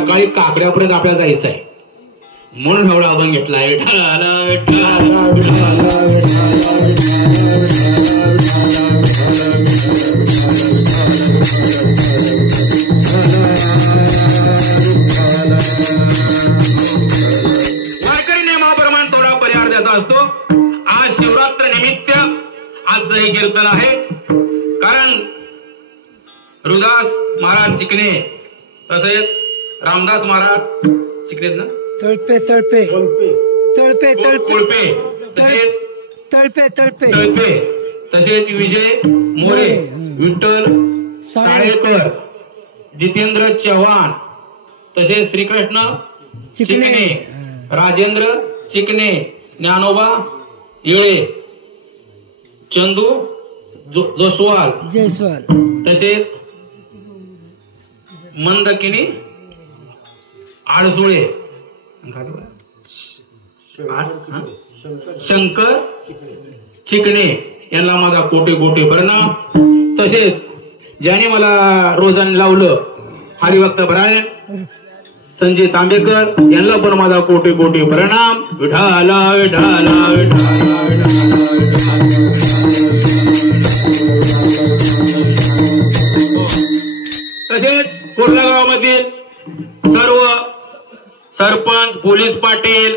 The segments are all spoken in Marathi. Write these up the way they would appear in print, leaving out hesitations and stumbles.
सकाळी काकड्यापर्यंत आपल्याला जायचं आहे म्हणून एवढा अभंग घेतलाय. वारकरी नियमाप्रमाणे थोडा परिहार द्यायचा असतो. आज शिवरात्र निमित्त आजचं हे कीर्तन आहे. कारण रुदास महाराज चिकणे तसेच रामदास महाराज चिकणेच ना तळपे तळपे तळपे तळपे तसेच तळपे तळपे तळपे तसेच विजय मोरे, विठ्ठल साळेकर, जितेंद्र चव्हाण तसेच श्रीकृष्ण चिकणे, राजेंद्र चिकणे, ज्ञानोबा येळे, चंदू जयस्वाल तसेच मंदकिनी आडसुळे, शंकर चिकणे यांना माझा कोटी कोटी प्रणाम. तसेच ज्याने मला रोजाने लावलं हरिभक्त भराणे संजय तांबेकर यांना पण माझा कोटी कोटी प्रणाम. विठाला विठाला विठाला तसेच कुर्ला गावामधील सर्व सरपंच, पोलीस पाटील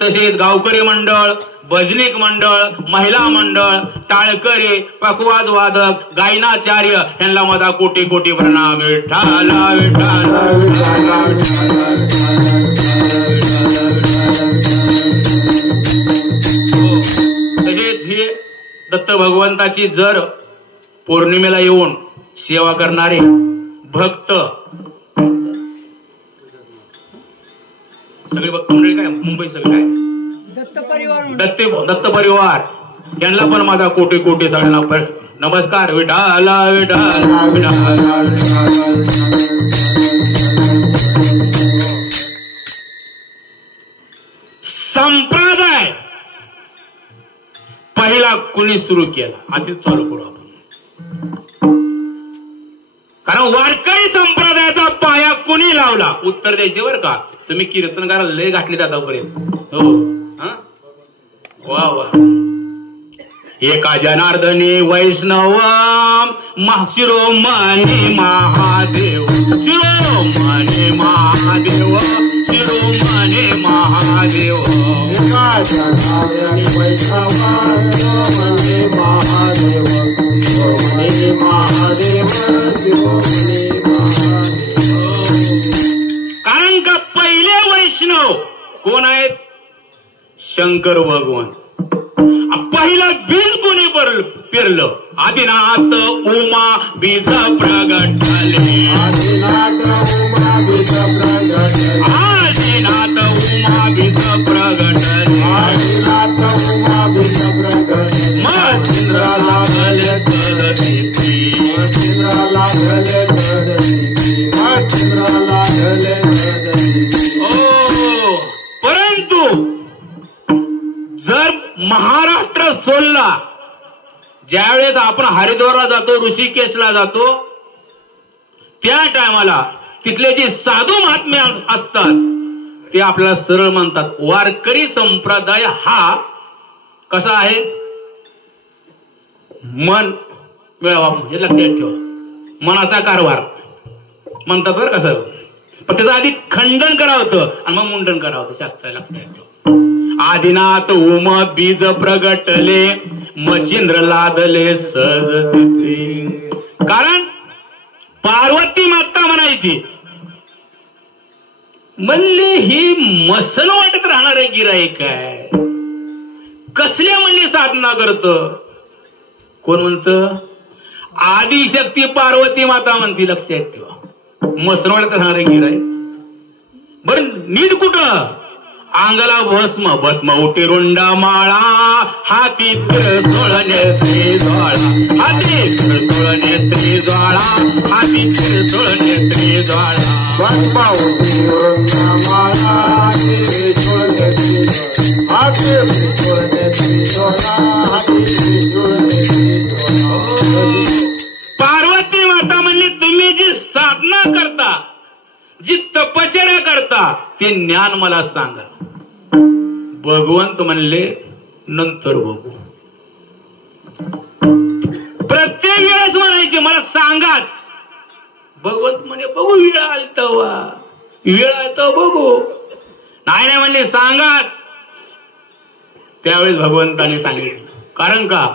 तसेच गावकरी मंडळ, भजनिक मंडळ, महिला मंडळ, टाळकरी, पखवाज वादक, गायनाचार्य यांना माझा कोटी कोटी प्रणाम. विठाला विठाला तसेच हे दत्त भगवंताची जर पौर्णिमेला येऊन सेवा करणारे भक्त सगळे भक्त मंडळी काय मुंबई सगळे काय दत्त परिवार यांना पण माझा कोटी कोटी सगळ्यांना नमस्कार. विठाला विठाला विठाला. संप्रदाय पहिला कुणी सुरू केला आधी चालू करू आपण. कारण वारकरी संप्रदायाचा पाया कुणी लावला उत्तर द्यायचे बर का. तुम्ही कीर्तनकाराला लय घातली आतापर्यंत. हो वा वा. एका जनार्दनी वैष्णव शिरोमणी महादेव, शिरोमणी महादेव, शिरोमणी महादेव. एका जनार्दनी वैष्णव शिरोमणी महादेव, शिरोमणी महादेव, शिरोमणी महादेव. कारण का पहिले वैष्णव कोण आहेत? शंकर भगवान. पहिलं बीज कोणी पेरलं? आदिनाथ उमा बीज प्रगटले, आदिनाथ उमा बीज प्रगटले, आदिनाथ उमा बीज प्रगटले, आदिनाथ उमा बीज प्रगटले. मच्छिंद्र लागले तदतीती, मच्छिंद्र लागले तदतीती, मच्छिंद्र लागले तदतीती. ओ परंतु जर महाराष्ट्र सोडला, ज्यावेळेस आपण हरिद्वारला जातो, ऋषिकेशला जातो, त्या टायमाला तिथले जे साधू महात्मे असतात ते आपल्याला सरळ म्हणतात वारकरी संप्रदाय हा कसा आहे? मन मिळवा हे लक्षात ठेवा. मनाचा कारभार म्हणतात बरं कसं. पण त्याचं आधी खंडन करावं होतं आणि मग मुंडन करावं होतं. शास्त्र लक्षात ठेवा. आदिनाथ उम बीज प्रगटले, मच्छिंद्र लादले सहज. कारण पार्वती माता म्हणायची म्हणले ही मसन वाटत राहणारे गिराईक आहे. कसल्या म्हणले साधना करत? कोण म्हणतं? आदिशक्ती पार्वती माता म्हणती. लक्षात ठेवा. मसन वाटत राहणारे गिराईक. बरं नीट कुठं? अंगला भस्म भस्म उठी रुंडा माळा, हाती त्रिशूळ नेत्री ज्वाळा, हाती त्रिशूळ नेत्री ज्वाळा, हाती त्रिशूळ नेत्री ज्वाळा. भस्म उठी रुंडा माळा, हाती त्रिशूळ नेत्री ज्वाळा, हाती त्रिशूळ नेत्री ज्वाळा, हाती त्रिशूळ नेत्री ज्वाळा. पार्वती माता म्हणली तुम्ही जी साधना करता, जी तप तपश्चर्या करता ते ज्ञान मला सांगा. भगवंत म्हणले नंतर बघू. प्रत्येक वेळेस म्हणायचे मला सांगाच. भगवंत म्हणे बघू वेळ आली तेव्हा, वेळ आली तर बघू. नाही म्हणले सांगाच. त्यावेळेस भगवंताने सांगितलं. कारण का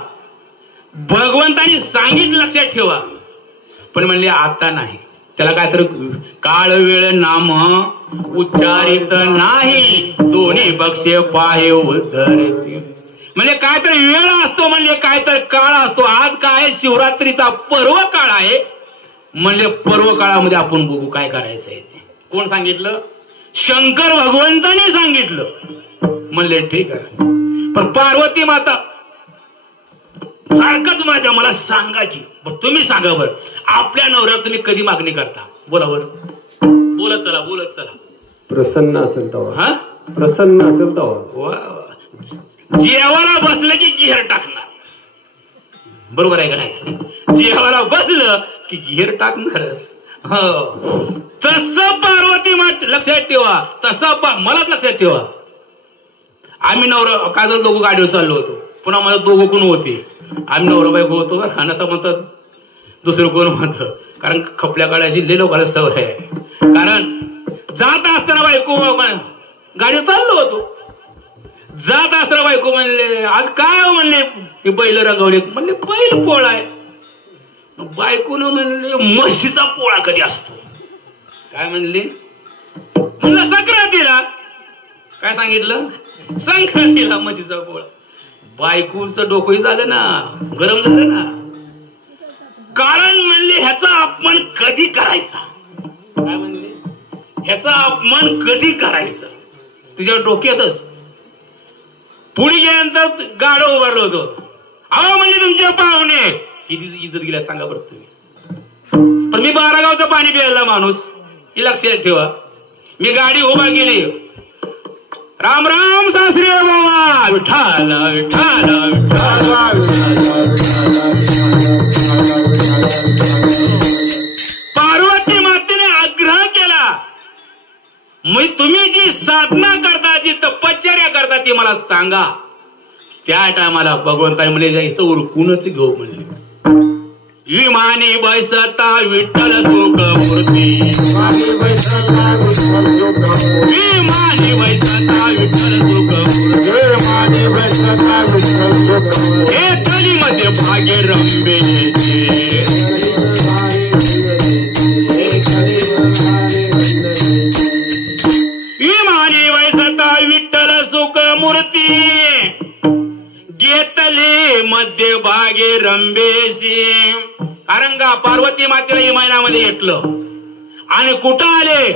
भगवंताने सांगितलं लक्षात ठेवा, पण म्हणले आता नाही. त्याला काय तर काळ वेळ नाम उच्चारित नाही, दोन्ही बक्षे पाहे उद्धरती. म्हणजे काय तर वेळ असतो, म्हणजे काय तर काळ असतो. आज काय शिवरात्रीचा पर्व काळ आहे, म्हणजे पर्व काळामध्ये आपण बघू काय करायचं आहे ते. कोण सांगितलं? शंकर भगवंताने सांगितलं. म्हणले ठीक आहे. पण पार्वती माता सारखंच माझ्या मला सांगा की, तुम्ही सांगा बरं आपल्या नवऱ्यावर तुम्ही कधी मागणी करता? बोला बरं, बोलत चला बोलत चला. प्रसन्न असेल तेव्हा. हा प्रसन्न असेल तेव्हा. जेवायला बसलं की गिहेर टाकणार. बरोबर आहे का नाही? जेवायला बसलं की गिहेर टाकणारच. हो तसं पार्वती माता लक्षात ठेवा. तसं मलाच लक्षात ठेवा. आम्ही नवरा काय झालं दोघं गाडीवर चाललो होतो. पुन्हा मला दोघं कोण होते. आम्ही नवरा बायको होतो. खाण्याचा म्हणतात दुसरं कोण म्हणतं. कारण खपल्या काढायची लय लोकांना सवय आहे. कारण जात असताना बायको गाडीवर चाललो होतो. जात असताना बायको म्हणले आज काय म्हणले बैल रंगवले. म्हणले बैल पोळा आहे. बायकोनं म्हणले म्हशीचा पोळा कधी असतो. काय म्हणले? म्हणलं संक्रांतीला. काय सांगितलं? संक्रांतीला म्हशीचा पोळा. बायकोचं डोकंही झालं ना, गरम झालं ना. कारण म्हणले ह्याचा अपमान कधी करायचा. काय म्हणले? ह्याचा अपमान कधी करायचा. तुझ्या डोक्यातच. पुढे गेल्यानंतर गाडं उभारलं होतं. अहो म्हणजे तुमच्या पाहुणे किती इज्जत गेल्या सांगा बरं तुम्ही. पण मी 12 गावचं पाणी प्यायला माणूस. हे लक्षात ठेवा. मी गाडी उभा केली. राम राम सासरे बाबा. विठ्ठल विठ्ठल पार्वती मातेने आग्रह केला. मग तुम्ही जी साधना करता, जी तपश्चर्या करता ती मला सांगा. त्या टायमाला भगवंताने म्हणले इथं उरकूनच घेऊ म्हणले. विमानी बैसता विठ्ठल सुख मूर्ती. विमानी बैसता विठ्ठल सुख मूर्ती. हे कलीमध्ये भाग्य रंबेचे. विमानी बैसता विठ्ठल सुख मूर्ती. घेतले मध्य भागे रंबेशी. कारण का पार्वती मातेला विमानामध्ये घेतलं आणि कुठं आले?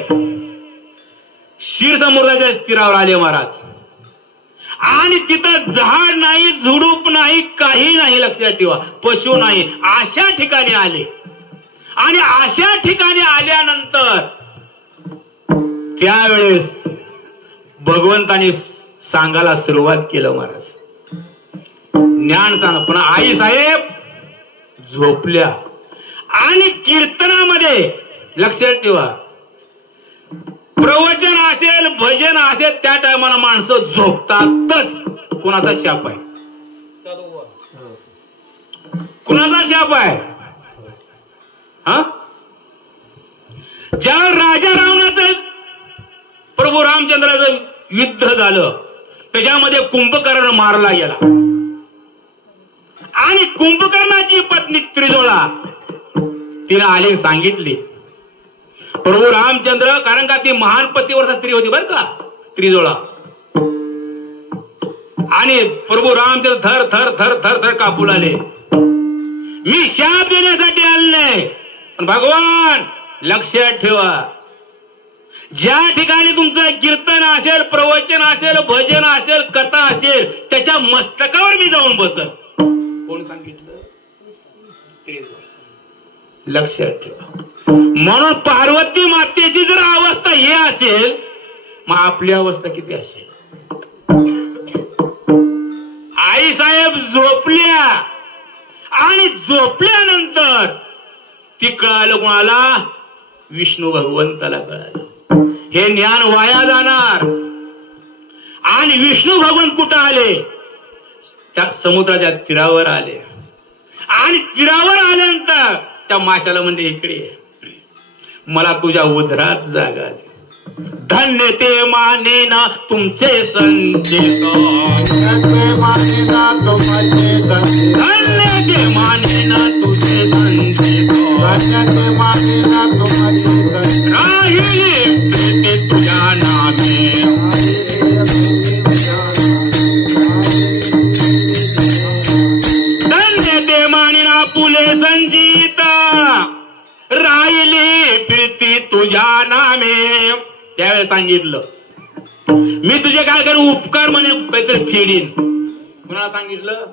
क्षीर समुद्राच्या तीरावर आले महाराज. आणि तिथं झाड नाही, झुडूप नाही, काही नाही. लक्षात ठेवा. पशु नाही. अशा ठिकाणी आले. आणि अशा ठिकाणी आल्यानंतर त्यावेळेस भगवंतानी सांगायला सुरुवात केलं महाराज. ज्ञान सांगा. पण आई साहेब झोपल्या. आणि कीर्तनामध्ये लक्षात ठेवा प्रवचन असेल, भजन असेल, त्या टायमाला माणसं झोपतातच. कुणाचा शाप आहे? कुणाचा शाप आहे? हा ज्या राजा रावणाचं प्रभू रामचंद्राचं युद्ध झालं त्याच्यामध्ये कुंभकर्ण मारला गेला. आणि कुंभकर्णाची पत्नी त्रिजोळा तिला आले सांगितले प्रभू रामचंद्र. कारण का ती महान पतिव्रता स्त्री होती बरं का त्रिजोळा. आणि प्रभू रामचंद्र थर थर थर थर थर कापू लागले. मी शाप देण्यासाठी आले नाही. पण भगवान लक्षात ठेवा ज्या ठिकाणी तुमचं कीर्तन असेल, प्रवचन असेल, भजन असेल, कथा असेल, त्याच्या मस्तकावर मी जाऊन बसल. कोण सांगितलं? लक्षात ठेवा. म्हणून पार्वती मातेची जर अवस्था हे असेल मग आपली अवस्था किती असेल? आई साहेब झोपल्या. आणि झोपल्यानंतर ती कळालं कोणाला? विष्णू भगवंताला कळालं. हे ज्ञान वाया जाणार. आणि विष्णू भगवंत कुठं आले? त्या समुद्राच्या तीरावर आले. आणि तीरावर आल्यानंतर त्या माशाला म्हणजे इकडे मला तुझ्या उदरात जागा दे. धन्य ते माने ना तुमचे संचित, धन्य ते माने ना तुझे संचित, राहिले प्रीती तुझ्या नामे. धन्य ते माने ना फुले संचित, राहिली प्रीती तुझ्या नामे. त्यावेळेस सांगितलं मी तुझे काय करू उपकार म्हणे काहीतरी फेडीन. कुणाला सांगितलं?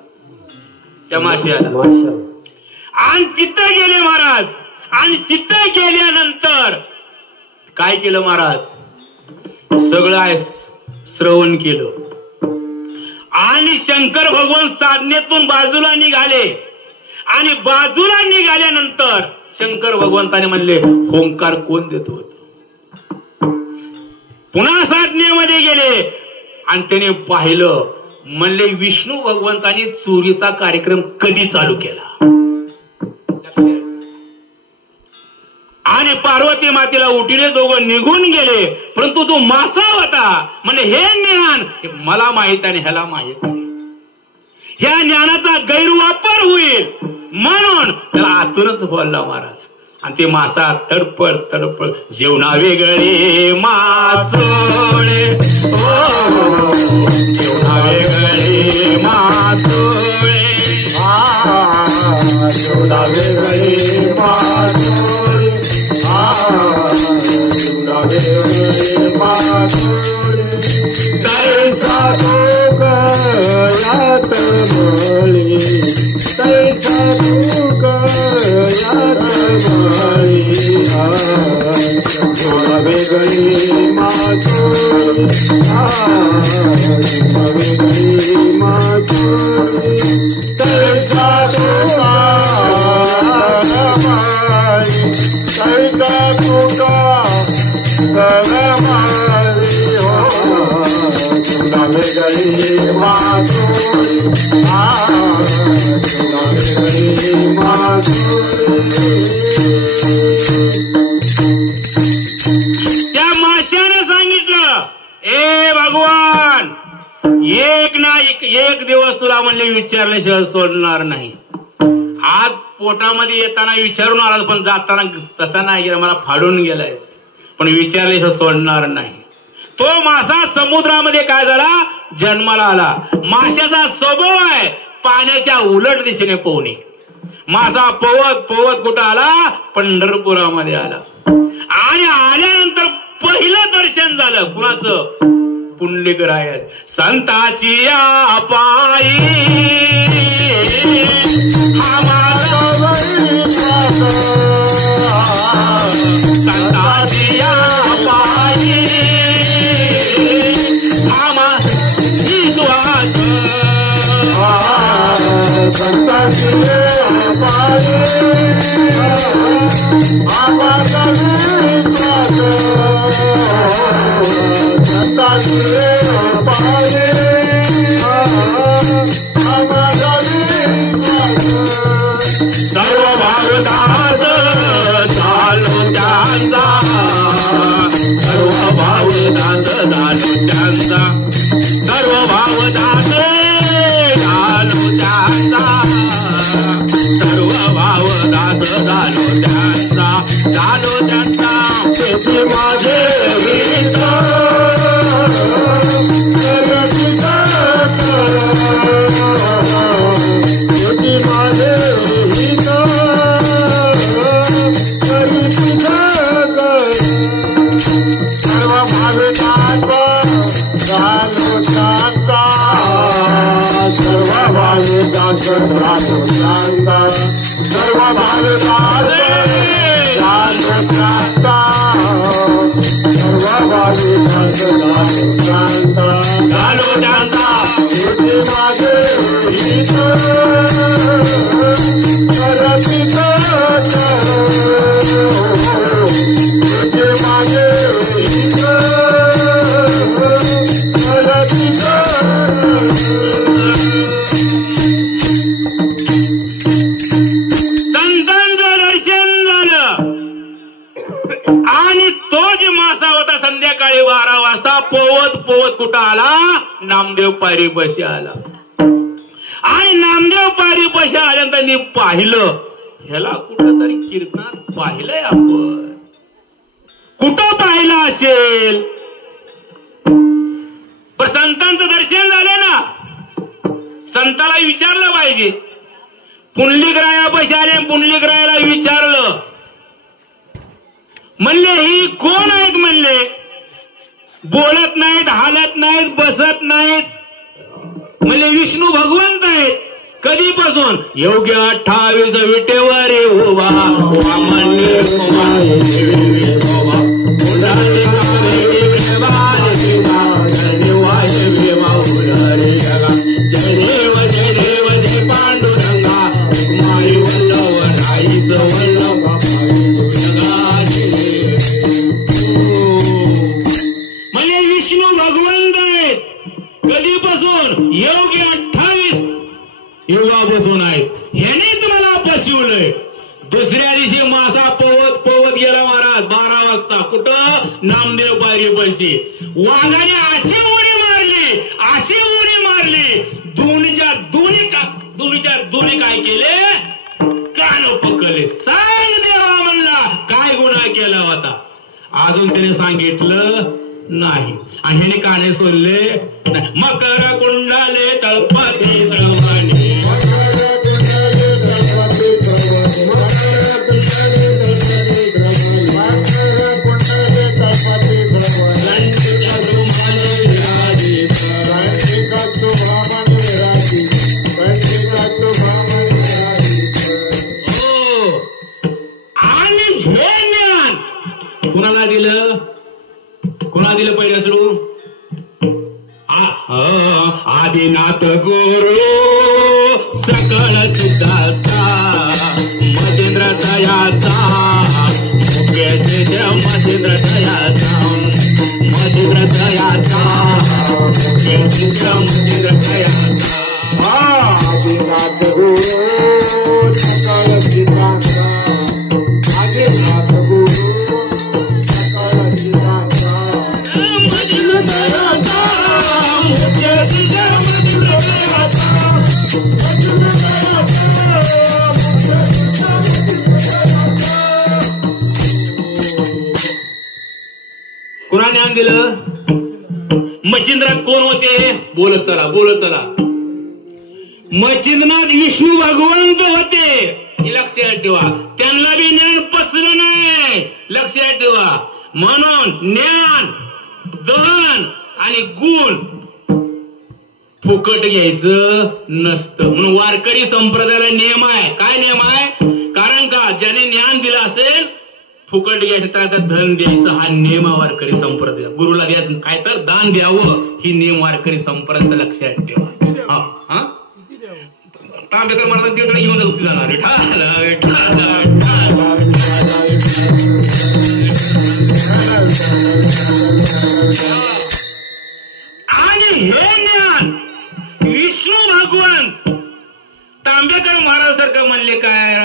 त्या माश्याला. आणि तिथं गेले महाराज. आणि तिथं गेल्यानंतर काय केलं महाराज? सगळं आहे श्रवण केलं. आणि शंकर भगवान साधनेतून बाजूला निघाले. आणि बाजूला निघाल्यानंतर शंकर भगवंताने म्हणले ओंकार कोण देत होत? पुन्हा साधनेमध्ये गेले आणि त्याने पाहिलं. म्हणले विष्णू भगवंतानी चोरीचा कार्यक्रम कधी चालू केला? आणि पार्वती मातेला उठीने दोघं निघून गेले. परंतु तो मासा होता. म्हणजे हे ज्ञान मला माहित आणि ह्याला माहित नाही. ह्या ज्ञानाचा गैरवापर होईल म्हणून त्याला आतूनच बोलला महाराज. आणि ते मासा तडपड तडपड जेवणा वेगळे मासोळे, जेवणा वेगळे मासोळे, जेवणा वेगळे मासोळे, जेवणा वेगळे मासोळे. कैसा लोक यात मळी, कैसा लोक यात मळी, जेवणा वेगळे मासोळे, जेवणा वेगळे मासोळे. कैसा लोक माळी, कैसा लोक माळी, जेवणा वेगळे मासोळे, जेवणा वेगळे मासोळे. त्या माशाने सांगितलं ए भगवान एक ना एक दिवस तुला म्हणले विचारल्याशिवाय सोडणार नाही. आज पोटामध्ये येताना विचारून आला पण जाताना तसा नाही गेला. मला फाडून गेलाय पण विचारल्याशिवाय सोडणार नाही. तो मासा समुद्रामध्ये काय झाला? जन्माला आला. माशाचा स्वभाव आहे पाण्याच्या उलट दिशेने पोहणे. मासा पोहत पोहत कुठं आला? पंढरपुरामध्ये आला. आणि आल्यानंतर पहिलं दर्शन झालं कुणाचं? पुंडलिकराय संताची या पायी. संताची या पायी विश्वास, संताची सर्व भावदास चालू त्यांचा, सर्व भावदास चालू त्यांचा, सर्व भावदास चालू त्यांचा, सर्व भावदास चालू त्यांचा, चालू त्यांचा. ते माझे गीत सर्व भावदास चालू त्यांचा, सर्व भावदास चालू त्यांचा, सर्व भावदास चालू त्यांचा, चालू त्यांचा. माझे गीत माझे संध्याकाळी 12 वाजता पोवत पोवत कुठं आला? नामदेव पायरीपाशी आला. आणि नामदेव पायरीपाशी आल्यानंतर त्यांनी पाहिलं, ह्याला कुठंतरी कीर्तनात पाहिलंय आपण. कुठं पाहिलं असेल? पण संतांचं दर्शन झालं ना, संताला विचारलं पाहिजे. पुंडलिकरायापाशी आले, पुंडलिकरायाला विचारलं, म्हणले ही कोण आहेत? म्हणले बोलत नाहीत, हालत नाहीत, बसत नाहीत. म्हणले विष्णू भगवंत आहेत. कधीपासून? योग्य 28 विटेवर उभा म्हणले म्हणजे विष्णू भगवंत आहेत. कधीपासून? योग्य 28 युगापासून आहेत. ह्यानेच मला पशिवलंय. दुसऱ्या दिवशी मासा पोवत पोवत गेला महाराज 12 वाजता. कुठं? नामदेव पायरीपाशी. वाघाने अशी उडी मारली, अशी उडी मारली, दोन्हीच्या दोन्ही काय केले? कान पकडले. सांग देवा म्हणला, काय गुन्हा केला होता? अजून त्याने सांगितलं नाही. आणि ह्याने काने सोडले. मकर कुंडाले तळपती सर्वांनी, कुणाला दिलं? कुणा दिलं पहिलं सुरू? आदिनाथ गुरु सकळ सिद्धाचा महेंद्र दयाचा मुख्य महेंद्र दयाचा महेंद्र दयाचा मुख्य महेंद्र दयाचा आदिनाथ गुरु सकळ सिद्धाचा आदिनाथ गुरु कुणा ज्ञान दिलं? मच्छिंद्रात कोण होते? बोलत चला, बोलत चला. मच्छिंद्रनाथ विष्णू भगवंत होते, हे लक्षात ठेवा. त्यांना बी ज्ञान पचलं नाही, लक्षात ठेवा. म्हणून ज्ञान, धन आणि गुण फुकट घ्यायचं नसतं. म्हणून वारकरी संप्रदायाला नियम आहे. काय नियम आहे? कारण का ज्याने ज्ञान दिलं असेल फुकट घ्यायचं, त्याला धन द्यायचं. हा नियम वारकरी संप्रदाय. गुरुला द्यायचं काय तर दान द्यावं, ही नियम वारकरी संप्रदाय लक्षात ठेवा. हा तांबेकर महाराज तिकडे घेऊन जाऊ जाणार. आणि हे ज्ञान विष्णू भगवंत तांबेकर महाराज सारखं म्हणले काय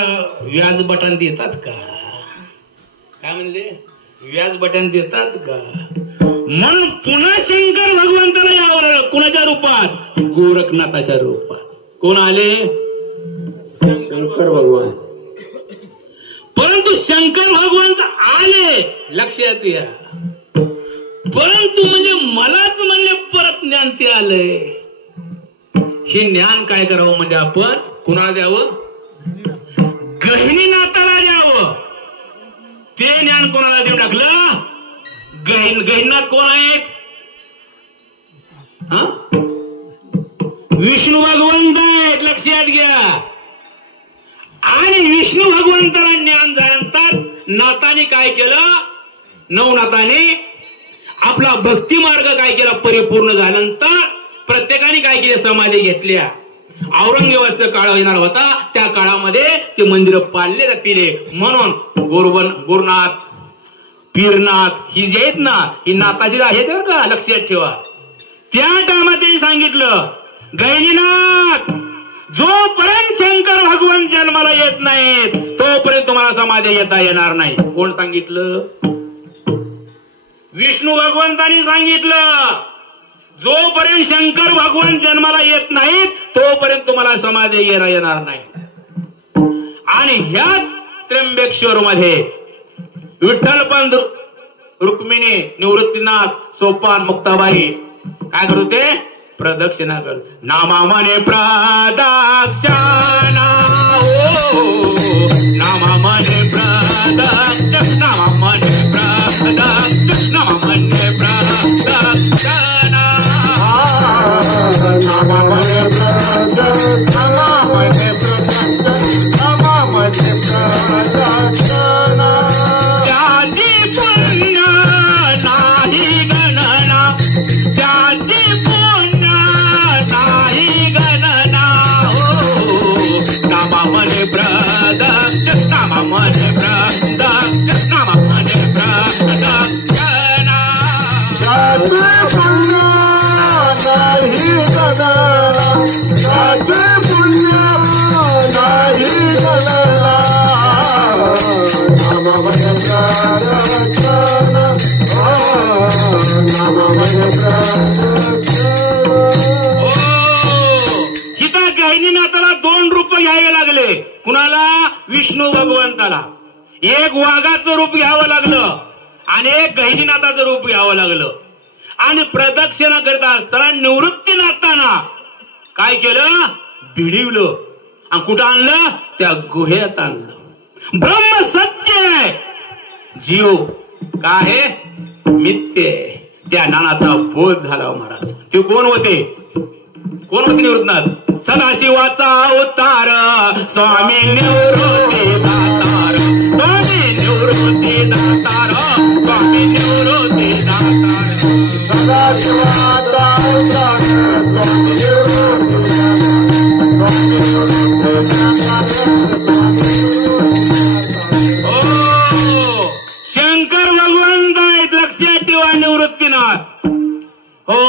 व्याज बटन देतात का? काय म्हणले? व्याज बटन देतात का? म्हणून पुन्हा शंकर भगवंताला यावं. कुणाच्या रूपात? गोरखनाथाच्या रूपात. कोण आले? शंकर भगवान. परंतु शंकर भगवंत आले, लक्षात या. परंतु म्हणजे मलाच म्हणले परत ज्ञान ते आलंय. हे ज्ञान काय करावं म्हणजे आपण कुणाला द्यावं? गहिनीनाथाला द्यावं. ते ज्ञान कोणाला देऊन टाकलं? गहिनीनाथ कोण आहेत? विष्णू भगवंत आहेत, लक्षात घ्या. आणि विष्णू भगवंताला ज्ञान झाल्यानंतर नाथाने काय केलं? नवनाथाने आपला भक्ती मार्ग काय केला? परिपूर्ण झाल्यानंतर प्रत्येकाने काय केले? समाधी घेतल्या. औरंगजेबाचा काळ येणार होता, त्या काळामध्ये ते मंदिर पाडले जातील. म्हणून गुरुनाथ, पीरनाथ ही जी आहेत ना, ही नाथाची आहेत बरं का, लक्षात ठेवा. त्या टायमात त्यांनी सांगितलं, गहिनीनाथ जोपर्यंत शंकर भगवान जन्माला येत नाहीत तोपर्यंत तुम्हाला समाधी येता येणार नाही. कोण सांगितलं? विष्णू भगवंतांनी सांगितलं जोपर्यंत शंकर भगवान जन्माला येत नाहीत तोपर्यंत तुम्हाला समाधी येणार नाही. आणि ह्याच त्र्यंबकेश्वर मध्ये विठ्ठलपंत रुक्मिणी निवृत्तीनाथ सोपान मुक्ताबाई काय करत होते प्रदक्षिणा करत नामा मने प्रदक्षिणा नामा मने प्रदक्षिणा नामा मने प्रदक्षिणा नामा मने प्रदक्षिणा नामा मने प्रदक्षिणा नामा मने प्रदक्षिणा त्याची पुण्य नाही गणना त्याची पुण्य नाही गणना हो नामा मने प्रदक्षिणा नामा मने प्रदक्षिणा नामा मने प्रदक्षिणा नाही गणना त्याचे पुण्य नाही गणना नामा मने प्रदक्षिणा नामा मने हिता गहिनीनाथाला 2 रूप घ्यावे लागले. कुणाला विष्णू भगवंताला एक वाघाचं रूप घ्यावं लागलं आणि एक गहिनीनाथाचं रूप घ्यावं लागलं. आणि प्रदक्षिणा करत असताना निवृत्तीनाथांना काय केलं भिडवलं आणि कुठं आणलं त्या गुहेत आणलं. ब्रह्म सत्य आहे जीव काय आहे मिथ्य आहे. त्या ज्ञानाचा बोध झाला महाराज. ते कोण होते निवृत्तीनाथ सदाशिवाचा अवतार स्वामी निवृत्ती दातार स्वामी निवृत्ती दातार स्वामी निवृत्ती दातार सदाशिवाचा अवतार स्वामी शंकर भगवंत आहेत लक्षात ठेवा निवृत्तीनाथ हो.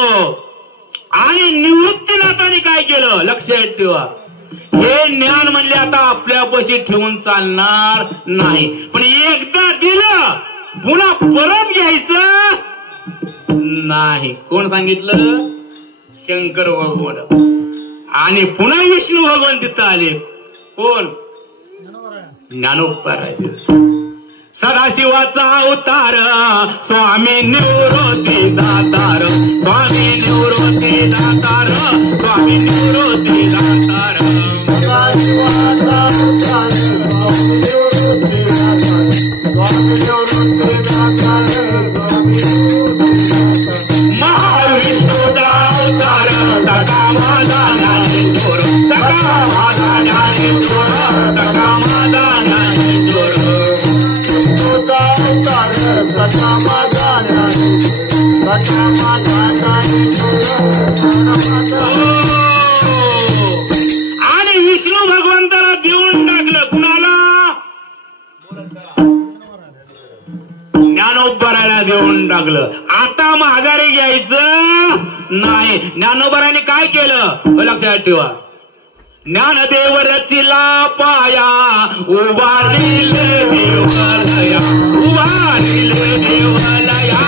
आणि निवृत्तीनाथाने काय केलं लक्षात ठेवा हे ज्ञान म्हणले आता आपल्यापाशी ठेवून चालणार नाही पण एकदा दिलं पुन्हा परत घ्यायचं नाही. कोण सांगितलं शंकर भगवान. आणि पुन्हा विष्णू भगवान तिथं आले कोण ज्ञानोबराय सदाशिवाचा अवतार स्वामी निवृत्ती दातार स्वामी निवृत्ती दातार स्वामी निवृत्ती दातार सदाशिवाचा अवतार स्वामी निवृत्ती दातार स्वामी निवृत्ती दातार स्वामी निवृत्ती दातार महाविष्णूचा अवतार सका माझा ज्ञानेश्वर सका माझा ज्ञानेश्वर सका माझा ज्ञानेश्वर आणि विष्णू भगवंताला देऊन टाकलं कुणाला ज्ञानोबरायला देऊन टाकलं. आता माघारी घ्यायचं नाही. ज्ञानोबरायने काय केलं लक्षात ठेवा ज्ञानदेव रचिला पाया उभारिले देवालया उभारिले देवालया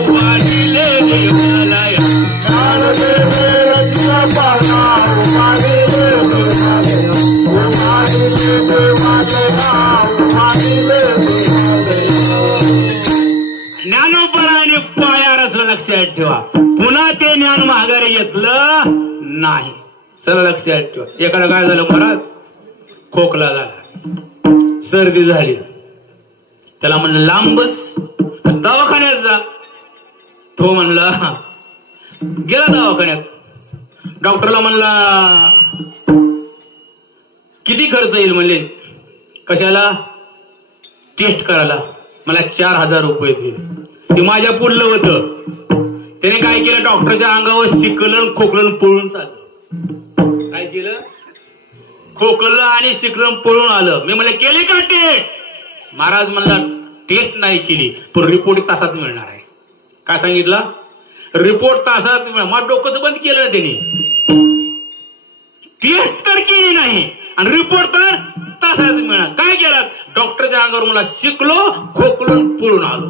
उभारिले देवालया ज्ञानदेव रचिला पाया उभारिले देवालया उभारिले देवालया उभारिले देवालया. ज्ञानोबराने पाया रचलं लक्षात ठेवा. पुन्हा ते ज्ञान माघारी घेतलं नाही. सरळ लक्षात ठेवा. एकाला काय झालं महाराज खोकला झाला सर्दी झाली त्याला म्हणलं लांब बस दवाखान्यात जा. तो म्हणला गेला दवाखान्यात. डॉक्टरला म्हणला किती खर्च येईल म्हणले कशाला टेस्ट करायला. मला 4,000 रुपये दिले. ते माझ्या पुढलं होतं. त्याने काय केलं डॉक्टरच्या अंगावर शिकलं खोकलं पळून चाललं. काय केलं खोकलं आणि शिकलं पळून आलं. मी म्हणलं केली का टेस्ट. महाराज म्हणला टेस्ट नाही केली पण रिपोर्ट तासात मिळणार आहे. काय सांगितलं रिपोर्ट तासात मिळणार. मग डोकं बंद केलं ना त्यांनी. टेस्ट तर केली नाही आणि रिपोर्ट तर तासात मिळणार. काय केलं डॉक्टरच्या अंगावर मला शिकलो खोकलो पळून आलो.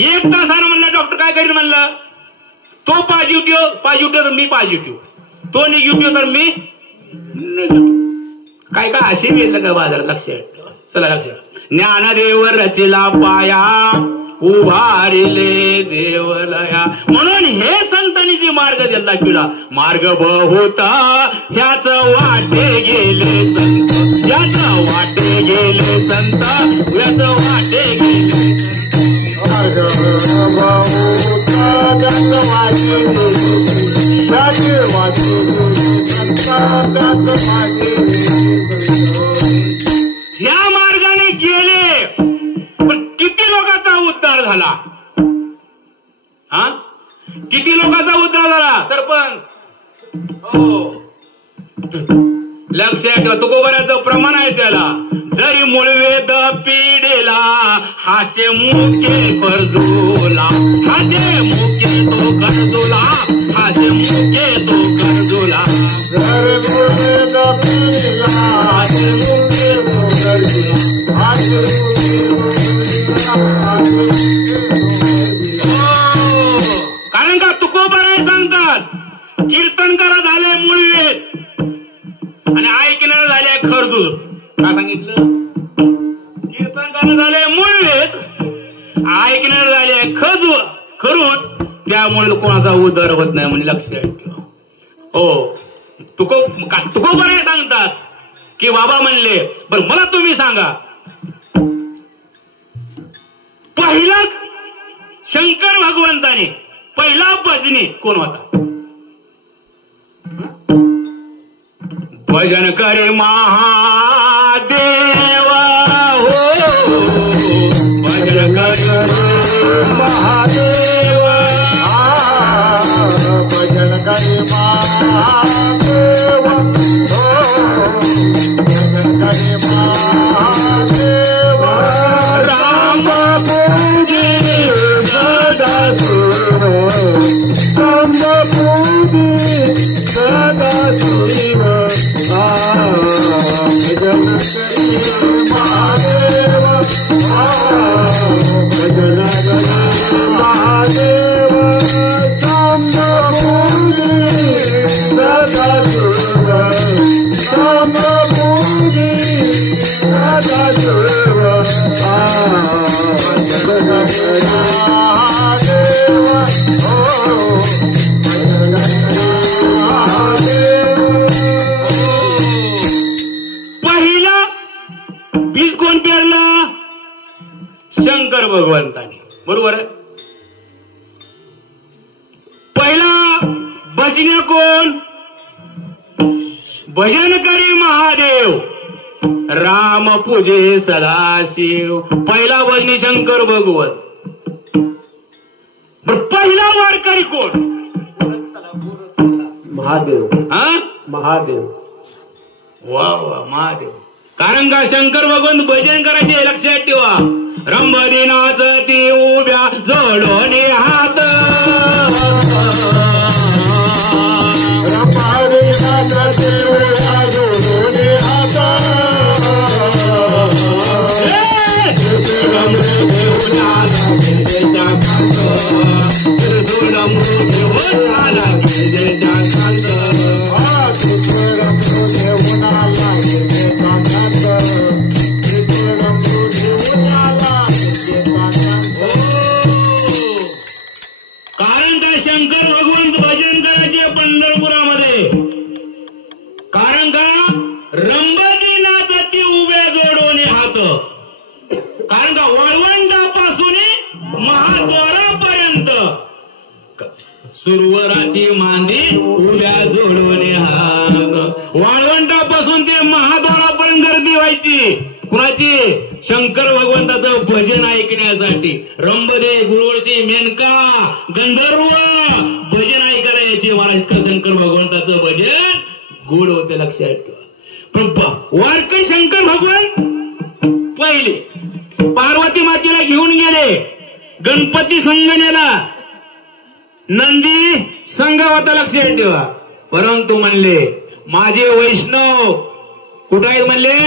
1 तासानं म्हणलं डॉक्टर काय करीन म्हणलं, तो पॉझिटिव्ह तर मी पॉझिटिव्ह, तो निगेटिव्ह तर मी निगेटिव्ह. काय काय असे गेलं का बाजारात, लक्षात. चला लक्षात. ज्ञानदेव रचिला पाया उभारिले देवलया. म्हणून हे संतांनी जे मार्ग दिला किला, मार्ग बहुता ह्याच वाटे गेले संत, ह्याच वाटे गेले संत, ह्याच वाटे गेले मार्ग बहुता त्याच वाटे गेले, त्याचे वाटे गेले संत, त्याच वाटे गेले. ह्या मार्गाने गेले, पण किती लोकांचा उद्धार झाला, हा किती लोकांचा उद्धार झाला. तर पण हो लक्षात ठेवा, तुकोबऱ्याचं प्रमाण आहे त्याला. जरी मूळवेद पिढेला हासे मुखे कर्जोला, हासे मुखे तो कर्जोला, हासे मुखे तो कर्जोला. जरी मूळवेद पिढेला हासे मुखे तो कर्जोला, हासे मुखे कारण का तुकोबराय सांगतात, कीर्तनकार झाले मूळवेद आणि ऐकणारे झाले खरजूर. काय सांगितलं, कीर्तनकार झाले मूळवेद, ऐकणारे झाले खरूच. त्यामुळे कोणाचा उदर होत नाही म्हणजे लक्षात ठेवा. हो तुकोबराय सांगतात की बाबा म्हणले, बरं मला तुम्ही सांगा, पहिला शंकर भगवंताने पहिला भजनी कोण होता. भजन करे महादेव हो, भजन करे महादेव, भजन करे महादेव हो, भजन करे महादेव. राम पूजे सदा शिव, राम पूजे सदा शिव, भजन करे महादेव, भजन करे महादेव. राम पूजे सदा शिव, राम पूजे सदा शिव, भजन करे महादेव, भजन करे महादेव. पहिला बीज कोण पेरलं, शंकर भगवंताने, बरोबर आहे. पहिला भजन्या कोण, भजन करी महादेव, राम पूजे सदाशिव. पहिला भजनी शंकर भगवंत. पहिला वारकरी कोण, महादेव. हा महादेव. वा वा महादेव. कारण का शंकर भगवंत भजन करायचे, लक्षात ठेवा. रंभदिनाच ती उभ्या जोडून हात, रंभदिनाच ती उभ्या जोडून हात, कारण का शंकर भगवंत भजन करायचे पंढरपुरामध्ये. कारण का रंभदिनाच ती उभ्या जोडून हात. कारण का वाळवंटापासून महाद्वारापर्यंत सुरवराची मांदी उभ्या जोडून हात. वाळवंटापासून ते महाद्वारापर्यंत गर्दी व्हायची. कुणाची, शंकर भगवंताचं भजन ऐकण्यासाठी. रंभदेव, गुरुवर्षी, मेनका, गंधर्व भजन ऐकायला यायचे. मला इतकं शंकर भगवंताचं भजन गोड होते, लक्षात ठेवा. पण वारकरी शंकर भगवान पहिले पार्वती मातेला घेऊन गेले, गणपती संगण्याला, नंदी संघ होता, लक्षात ठेवा. परंतु म्हणले माझे वैष्णव कुठे आहेत म्हणले,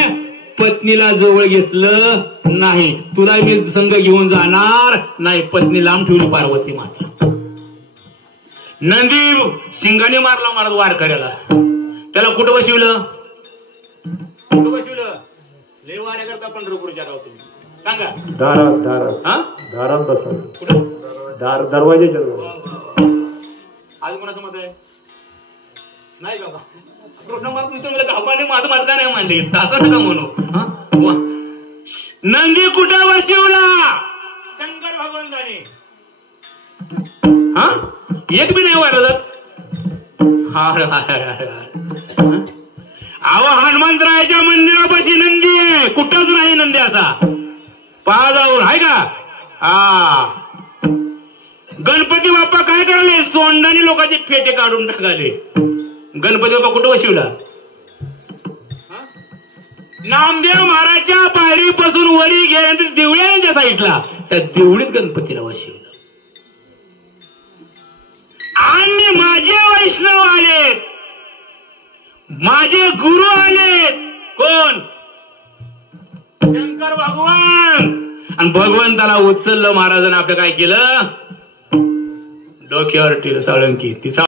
पत्नीला जवळ घेतलं नाही. तुला मी संघ घेऊन जाणार नाही. पत्नी लांब ठेवली पार्वती माता. नंदी शिंगाने मारला महाराज वारकऱ्याला. त्याला कुठं बसविलं? कुठं बसविलं? लय वाऱ्या करता पंढरपूरच्या गाव तुम्ही सांगा. दारात दारात हा दारात बसवलं. कुठं? दरवाजाच्या जवळ. आज कोणाचं मत आहे? नाही का कृष्ण मत तुमचं घापाने माझं मत का नाही मांडले असं नका म्हणू. नंदी कुठं बसवला? शंकर भगवंताने. हा एक बी नाही वाढत. अहो हनुमंतरायाच्या मंदिरापाशी नंदी आहे. कुठंच नाही नंदी असा. पहा जाऊन आहे का? हा गणपती बाप्पा काय कराले? सोंडाने लोकांचे फेटे काढून टाकाले. गणपती बाप्पा कुठं बसविला? नामदेव महाराजच्या पायरीपासून वरी गेल्यानंतर देवळ्या त्या साईडला त्या देवळीत गणपतीला बसविलं. आणि माझे वैष्णव आलेत, माझे गुरु आलेत. कोण? शंकर भगवान. आणि भगवंताला उचललं महाराजांनी. आपलं काय केलं? डोक्यावर टिल साळंकी. तिचा